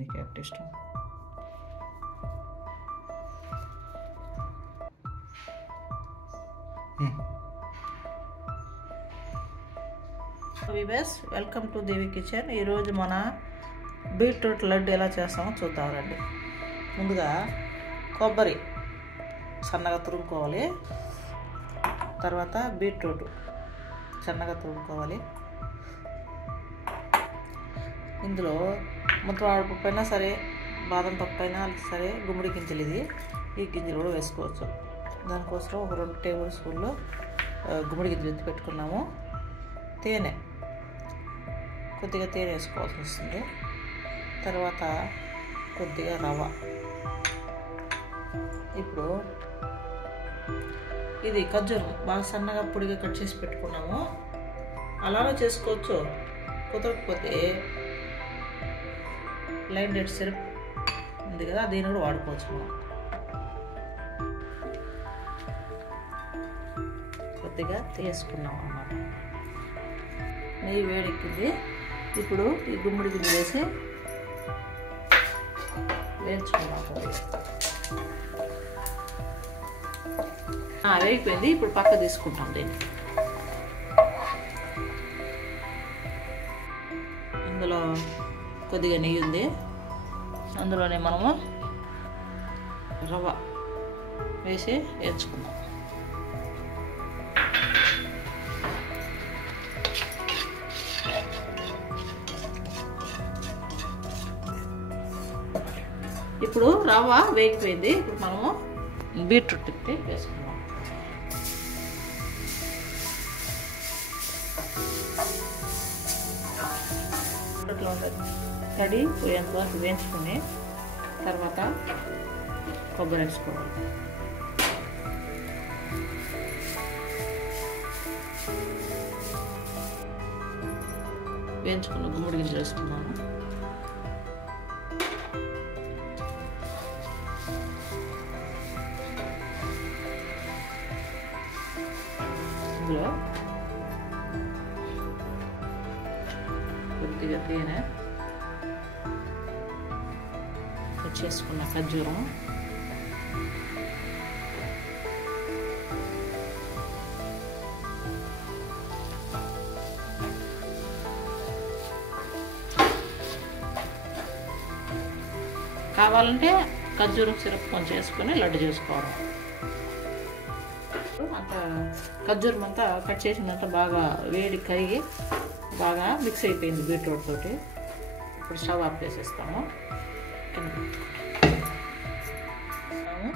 నీకు ఎట్లా ఇష్టం. Viewers, welcome to Devi kitchen. ఈరోజు మన బీట్రూట్ లడ్డు ఎలా చేస్తామో చూద్దాం రండి. ముందుగా కొబ్బరి సన్నగా తురుముకోవాలి. తర్వాత బీట్రూట్ సన్నగా తురుముకోవాలి. ఇందులో ముద్దవాడ పప్పు అయినా సరే, బాదం పప్పు అయినా సరే, గుమ్మడి గింజలు ఈ గింజలు కూడా వేసుకోవచ్చు. దానికోసం ఒక 2 టేబుల్ స్పూన్లు గుమ్మడి గింజలు ఎత్తి పెట్టుకున్నాము. తేనె, కొద్దిగా తేనె వేసుకోవాల్సి వస్తుంది. తర్వాత కొద్దిగా రవ్వ. ఇప్పుడు ఇది ఖర్జూరం బాగా సన్నగా పొడిగా కట్ చేసి పెట్టుకున్నాము. అలానే చేసుకోవచ్చు. కుదరకపోతే లైన్ డేట్ సిరప్ ఉంది కదా, దీన్ని కూడా వాడుకోవచ్చు. మనం కొద్దిగా తీసుకున్నాం అన్నమాట. నెయ్యి వేడెక్కింది. ఇప్పుడు ఈ గుమ్మడి గింజలు వేసి వేయించుకున్నాం. వేగిపోయింది. ఇప్పుడు పక్క తీసుకుంటాం దీన్ని. ఇందులో కొద్దిగా నెయ్యి ఉంది. అందులోనే మనము రవ్వ వేసి వేయించుకుందాం. ఇప్పుడు రవ్వ వేగిపోయింది. ఇప్పుడు మనము బీట్రూట్ తిప్పి వేసుకుందాం. తడి పోయేంత వరకు వేయించుకుని తర్వాత కొబ్బరి వేసుకోవాలి. వేయించుకున్న గుమ్మడి గింజలు వేసుకున్నాము. ఇందులో కొద్దిగా తేనె, చేసుకున్న ఖర్జూరం, కావాలంటే ఖర్జూరం సిరప్ కొంచెం వేసుకొని లడ్డు చేసుకోవడం. అంత ఖర్జూరం అంతా కట్ చేసినంత బాగా వేడి కరిగి బాగా మిక్స్ అయిపోయింది బీట్రూట్ తోటి. ఇప్పుడు స్టవ్ ఆఫ్ చేసేస్తాము.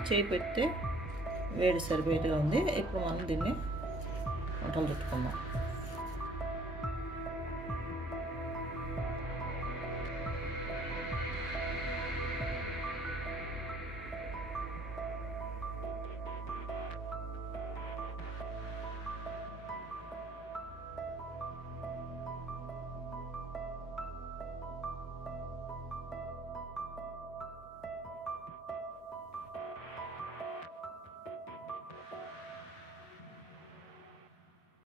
చేయి పెడితే వేడి సరిపోయేట్టుగా ఉంది. ఇప్పుడు మనం దీన్ని వంటలు పెట్టుకుందాం.